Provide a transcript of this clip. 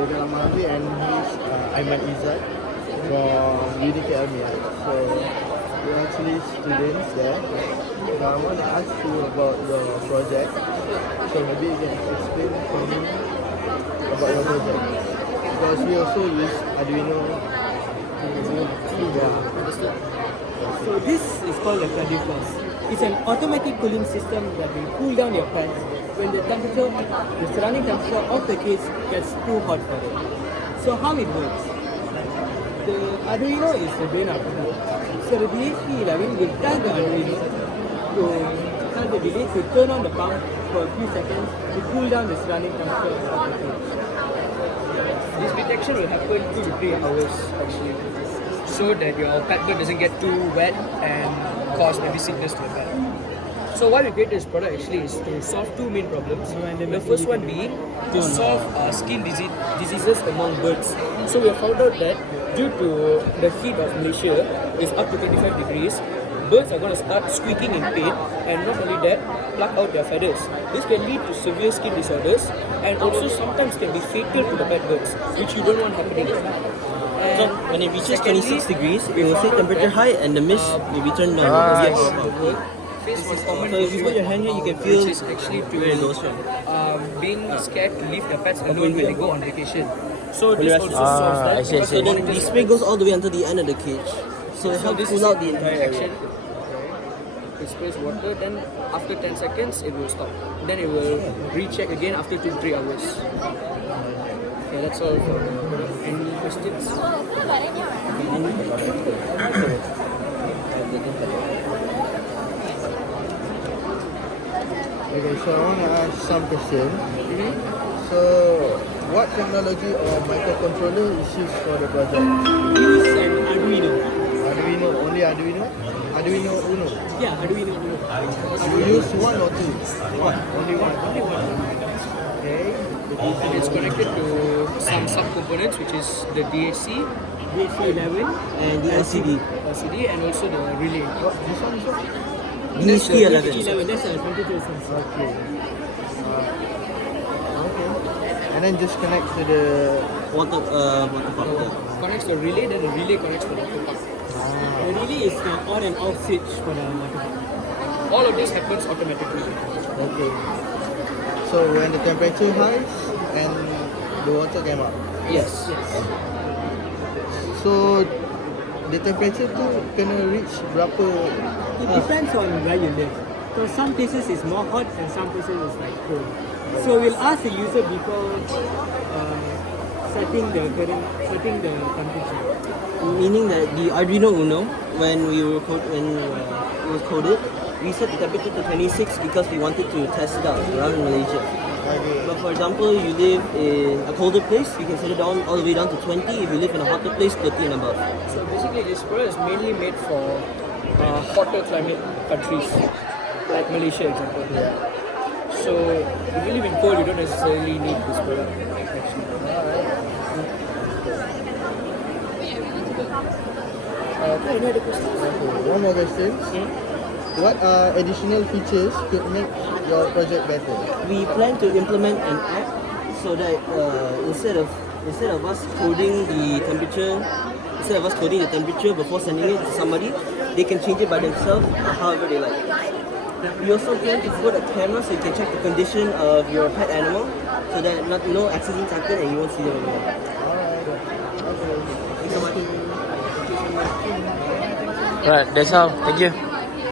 Dekat Almahdi, and he's Aiman Izzat from UDK Almia. So we're actually students there. So I want to ask you about your project. So maybe you can explain for me about your project. Because we also use Arduino. Understood. So this is called a Cadifloss. It's an automatic cooling system that will cool down your pants when the surrounding temperature of the case gets too hot for it. So how it works? The Arduino is the brain of it. So the DHP11 will tell the Arduino to tell the delay to turn on the pump for a few seconds to cool down the surrounding temperature of the case. This detection will happen 2 to 3 hours actually, so that your pet bird doesn't get too wet and cause maybe sickness to the pet. So why we created this product actually is to solve 2 main problems. The first one being to solve skin diseases among birds. So we have found out that due to the heat of Malaysia is up to 25 degrees, birds are going to start squeaking in pain, and not only that, pluck out their feathers. This can lead to severe skin disorders and also sometimes can be fatal to the pet birds, which you don't want happening. So when it reaches 26 degrees, it will say temperature high and the mist will be turned down. So if you put your hand here, you can feel which is actually to where it goes from. being scared to leave their pets alone when they go on vacation. So this also solves that. I see. So then the spray goes all the way until the end of the cage. So it helps cool out the entire area. It sprays water, then after 10 seconds it will stop. Then it will recheck again after 2 to 3 hours. Okay, that's all for any questions? Okay, so I want to ask some questions. So, what technology or microcontroller is used for the project? Use an Arduino. Arduino, only Arduino? Arduino Uno. Yeah, Arduino Uno. You use one or two? One. Only one. Okay. And it's connected to some sub-components, which is the DHC, DHC11 And the LCD. LCD, and also the relay. This one is what? DHT11. DHC11, that's a temperature sensor. Okay. Okay. And then just connect to the... Water pump. Connects the relay, then the relay connects to the water pump. The relay is the on and off switch for the water pump. All of this happens automatically. Okay. So when the temperature high and the water came up. Yes. So the temperature tu kena reach berapa? It depends on where you live. So some places is more hot and some places is like cold. So we'll ask the user before setting the temperature. Meaning that the Arduino Uno, when it was coded, we set the temperature to 26 because we wanted to test it out around in Malaysia. Okay. But for example, you live in a colder place, you can set it down all the way down to 20. If you live in a hotter place, 30 and above. So basically, this product is mainly made for hotter climate countries, like Malaysia, example. So if you live in cold, you don't necessarily need this product. Actually. Any other questions? Okay. One more question. What additional features could make your project better? We plan to implement an app so that instead of us coding the temperature before sending it to somebody, they can change it by themselves however they like. We also plan to put a camera so you can check the condition of your pet animal so that no accidents happen and you won't see them anymore. Thanks so much. Right, that's all. Thank you.